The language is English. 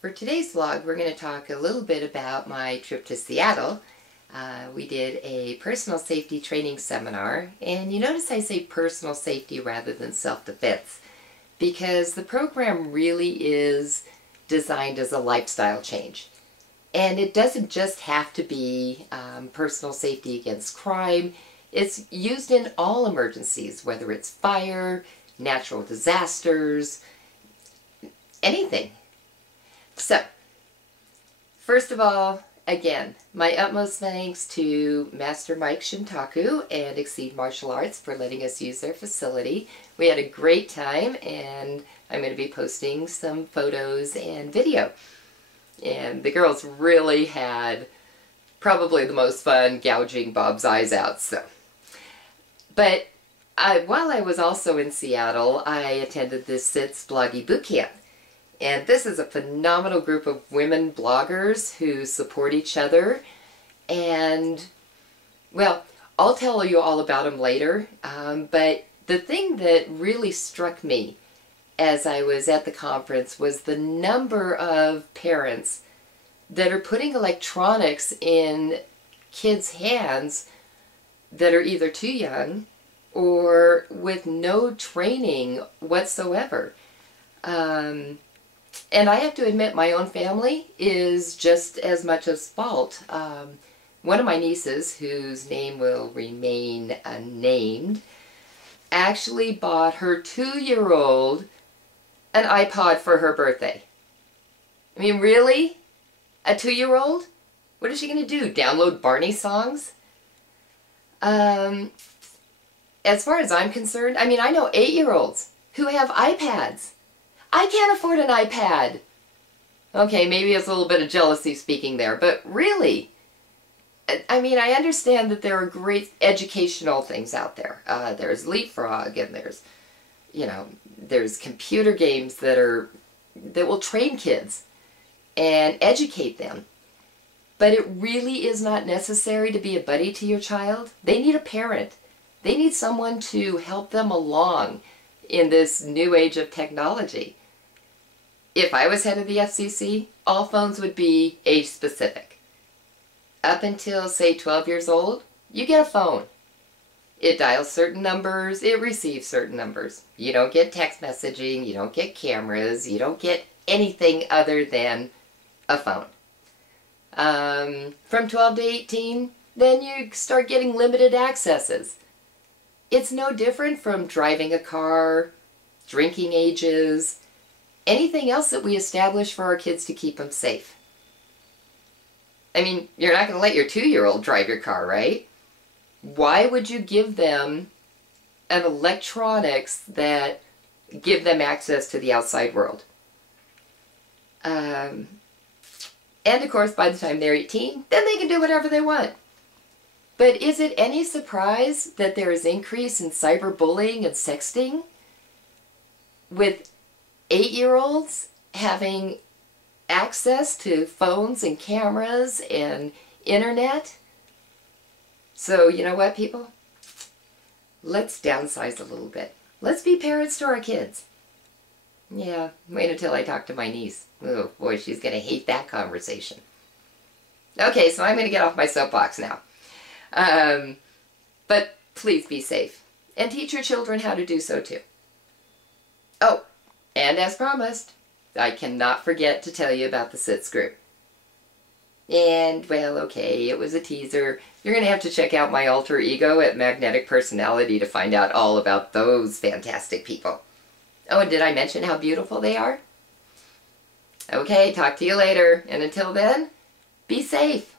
For today's vlog, we're going to talk a little bit about my trip to Seattle. We did a personal safety training seminar, and you notice I say personal safety rather than self-defense because the program really is designed as a lifestyle change. And it doesn't just have to be personal safety against crime. It's used in all emergencies, whether it's fire, natural disasters, anything. So, first of all, again, my utmost thanks to Master Mike Shintaku and Exceed Martial Arts for letting us use their facility. We had a great time, and I'm going to be posting some photos and video. And the girls really had probably the most fun gouging Bob's eyes out. But while I was also in Seattle, I attended this SITS Bloggy Bootcamp. And this is a phenomenal group of women bloggers who support each other. And, well, I'll tell you all about them later. But the thing that really struck me as I was at the conference was the number of parents that are putting electronics in kids' hands that are either too young or with no training whatsoever. And I have to admit, my own family is just as much at fault. One of my nieces, whose name will remain unnamed, actually bought her 2-year-old an iPod for her birthday. I mean, really? A 2-year-old? What is she going to do? Download Barney songs? As far as I'm concerned, I mean, I know 8-year-olds who have iPads. I can't afford an iPad. Okay, maybe it's a little bit of jealousy speaking there, but really, I mean, I understand that there are great educational things out there. There's Leapfrog, and there's computer games that will train kids and educate them. But it really is not necessary to be a buddy to your child. They need a parent. They need someone to help them along in this new age of technology. If I was head of the FCC, all phones would be age specific. Up until, say, 12 years old, you get a phone. It dials certain numbers, it receives certain numbers. You don't get text messaging, you don't get cameras, you don't get anything other than a phone. From 12 to 18, then you start getting limited accesses. It's no different from driving a car, drinking ages, anything else that we establish for our kids to keep them safe. I mean, you're not going to let your 2-year-old drive your car, right? Why would you give them an electronics that give them access to the outside world? And of course, by the time they're 18, then they can do whatever they want. But is it any surprise that there is increase in cyberbullying and sexting with 8-year-olds having access to phones and cameras and internet? So, you know what, people? Let's downsize a little bit. Let's be parents to our kids. Yeah, wait until I talk to my niece. Oh boy, she's going to hate that conversation. Okay, so I'm going to get off my soapbox now. But please be safe. And teach your children how to do so too. Oh, and as promised, I cannot forget to tell you about the SITS group. And, well, okay, it was a teaser. You're going to have to check out my alter ego at Magnetic Personality to find out all about those fantastic people. Oh, and did I mention how beautiful they are? Okay, talk to you later. And until then, be safe.